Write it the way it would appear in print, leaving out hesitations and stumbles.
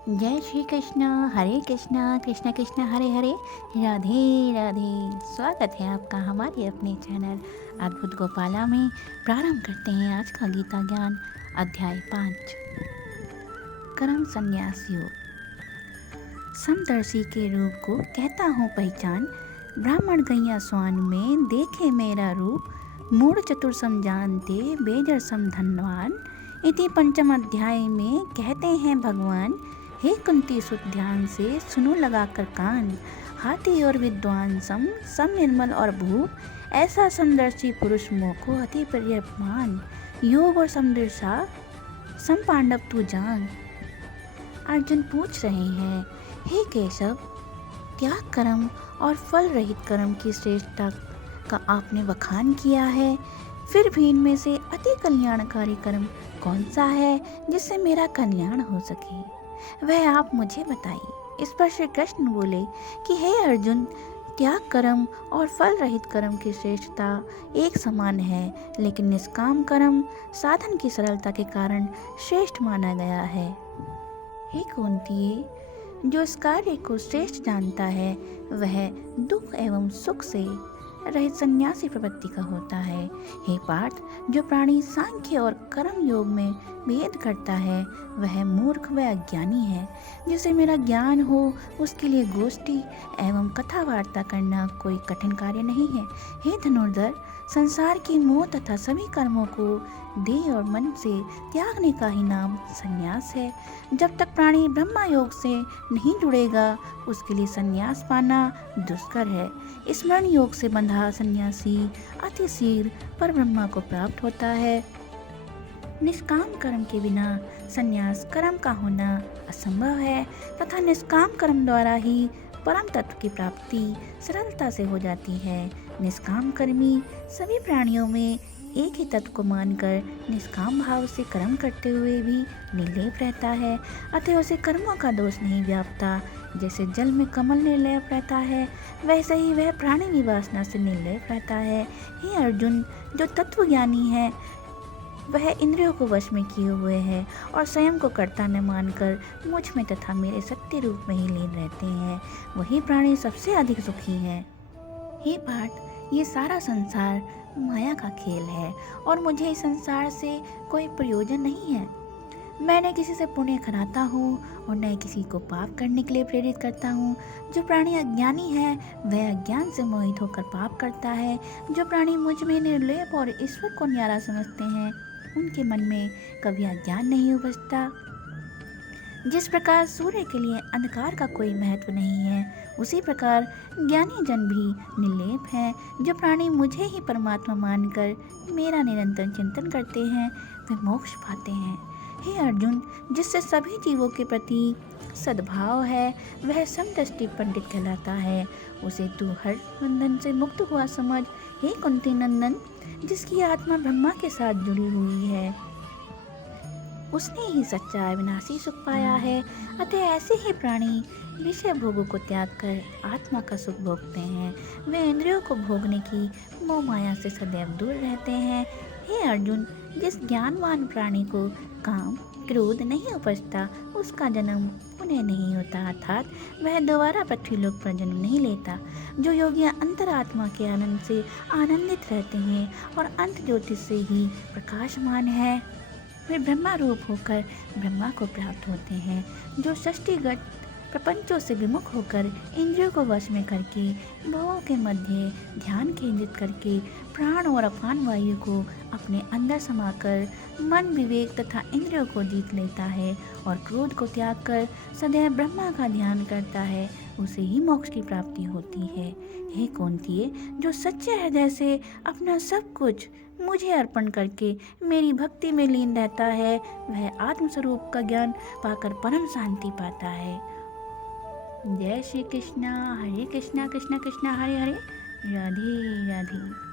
जय श्री कृष्ण, हरे कृष्णा कृष्ण कृष्ण हरे हरे, राधे राधे। स्वागत है आपका हमारे अपने चैनल अद्भुत गोपाला में। प्रारंभ करते हैं आज का गीता ज्ञान अध्याय 5, कर्म संन्यास योग। समदर्शी के रूप को कहता हूँ पहचान, ब्राह्मण गैया स्वान में देखे मेरा रूप। मूढ़ चतुर सम जानते, बेजर सम धनवान। इति पंचम अध्याय में कहते हैं भगवान, हे कुंती सुत ध्यान से सुनो लगाकर कान। हाथी और विद्वान सम निर्मल और भूप, ऐसा समदर्शी पुरुष मोह को अति प्रिय मान। योग और समदर्शा सम पांडव तू जान। अर्जुन पूछ रहे हैं, हे केशव, त्याग कर्म और फल रहित कर्म की श्रेष्ठता का आपने बखान किया है, फिर भी इनमें से अति कल्याणकारी कर्म कौन सा है जिससे मेरा कल्याण हो सके, वह आप मुझे बताइए। इस पर श्री कृष्ण बोले कि हे अर्जुन, त्याग कर्म और फल रहित कर्म की श्रेष्ठता एक समान है, लेकिन निष्काम कर्म साधन की सरलता के कारण श्रेष्ठ माना गया है। हे कुंती, जो इस कार्य को श्रेष्ठ जानता है वह दुख एवं सुख से रहित सन्यासी प्रवृत्ति का होता है। हे पार्थ, जो प्राणी सांख्य और कर्म योग में भेद करता है वह मूर्ख व अज्ञानी है। जिसे मेरा ज्ञान हो उसके लिए गोष्ठी एवं कथा वार्ता करना कोई कठिन कार्य नहीं है। हे धनुर्धर, संसार की मोह तथा सभी कर्मों को देह और मन से त्यागने का ही नाम संन्यास है। जब तक प्राणी ब्रह्मा योग से नहीं जुड़ेगा उसके लिए संन्यास पाना दुष्कर है। स्मरण योग से बंधा सन्यासी अति शीघ्र पर ब्रह्मा को प्राप्त होता है। निष्काम कर्म के बिना संन्यास कर्म का होना असंभव है तथा निष्काम कर्म द्वारा ही परम तत्व की प्राप्ति सरलता से हो जाती है। निष्काम कर्मी सभी प्राणियों में एक ही तत्व को मानकर निष्काम भाव से कर्म करते हुए भी निर्लेप रहता है, अतः उसे कर्मों का दोष नहीं व्यापता। जैसे जल में कमल निर्लेप रहता है वैसे ही वह प्राणी की वासना से निर्लेप रहता है। हे अर्जुन, जो तत्वज्ञानी है वह इंद्रियों को वश में किए हुए है और स्वयं को कर्ता न मानकर मुझ में तथा मेरे सत्य रूप में ही लीन रहते हैं, वही प्राणी सबसे अधिक सुखी है। हे पार्थ, ये सारा संसार माया का खेल है और मुझे इस संसार से कोई प्रयोजन नहीं है। मैं न किसी से पुण्य कराता हूँ और न किसी को पाप करने के लिए प्रेरित करता हूँ। जो प्राणी अज्ञानी है वह अज्ञान से मोहित होकर पाप करता है। जो प्राणी मुझ में निर्लेप और ईश्वर को न्यारा समझते हैं उनके मन में कभी अज्ञान नहीं उपजता। जिस प्रकार सूर्य के लिए अंधकार का कोई महत्व नहीं है, उसी प्रकार ज्ञानी जन भी निर्लेप है। जो प्राणी मुझे ही परमात्मा मानकर मेरा निरंतर चिंतन करते हैं वे मोक्ष पाते हैं। हे अर्जुन, जिससे सभी जीवों के प्रति सद्भाव है वह समदृष्टि पंडित कहलाता है। उसे तू हर बंधन से मुक्त हुआ समझ। हे कुंती नंदन, जिसकी आत्मा ब्रह्मा के साथ जुड़ी हुई है उसने ही सच्चा अविनाशी सुख पाया है। अतः ऐसे ही प्राणी विषय भोगों को त्याग कर आत्मा का सुख भोगते हैं। वे इंद्रियों को भोगने की मोह माया से सदैव दूर रहते हैं। हे अर्जुन, जिस ज्ञानवान प्राणी को काम क्रोध नहीं उपजता उसका जन्म पुनः नहीं होता, अर्थात वह दोबारा पृथ्वीलोक पर जन्म नहीं लेता। जो योगी अंतरात्मा के आनंद से आनंदित रहते हैं और अंत ज्योति से ही प्रकाशमान है वे ब्रह्मा रूप होकर ब्रह्मा को प्राप्त होते हैं। जो षष्टिगत प्रपंचों से विमुख होकर इंद्रियों को वश में करके भवों के मध्य ध्यान केंद्रित करके प्राण और अपान वायु को अपने अंदर समाकर मन विवेक तथा इंद्रियों को जीत लेता है और क्रोध को त्याग कर सदैव ब्रह्मा का ध्यान करता है, उसे ही मोक्ष की प्राप्ति होती है। हे कुंती, जो सच्चे हृदय से अपना सब कुछ मुझे अर्पण करके मेरी भक्ति में लीन रहता है वह आत्मस्वरूप का ज्ञान पाकर परम शांति पाता है। जय श्री कृष्णा, हरे कृष्णा कृष्ण कृष्ण हरे हरे, राधे राधे।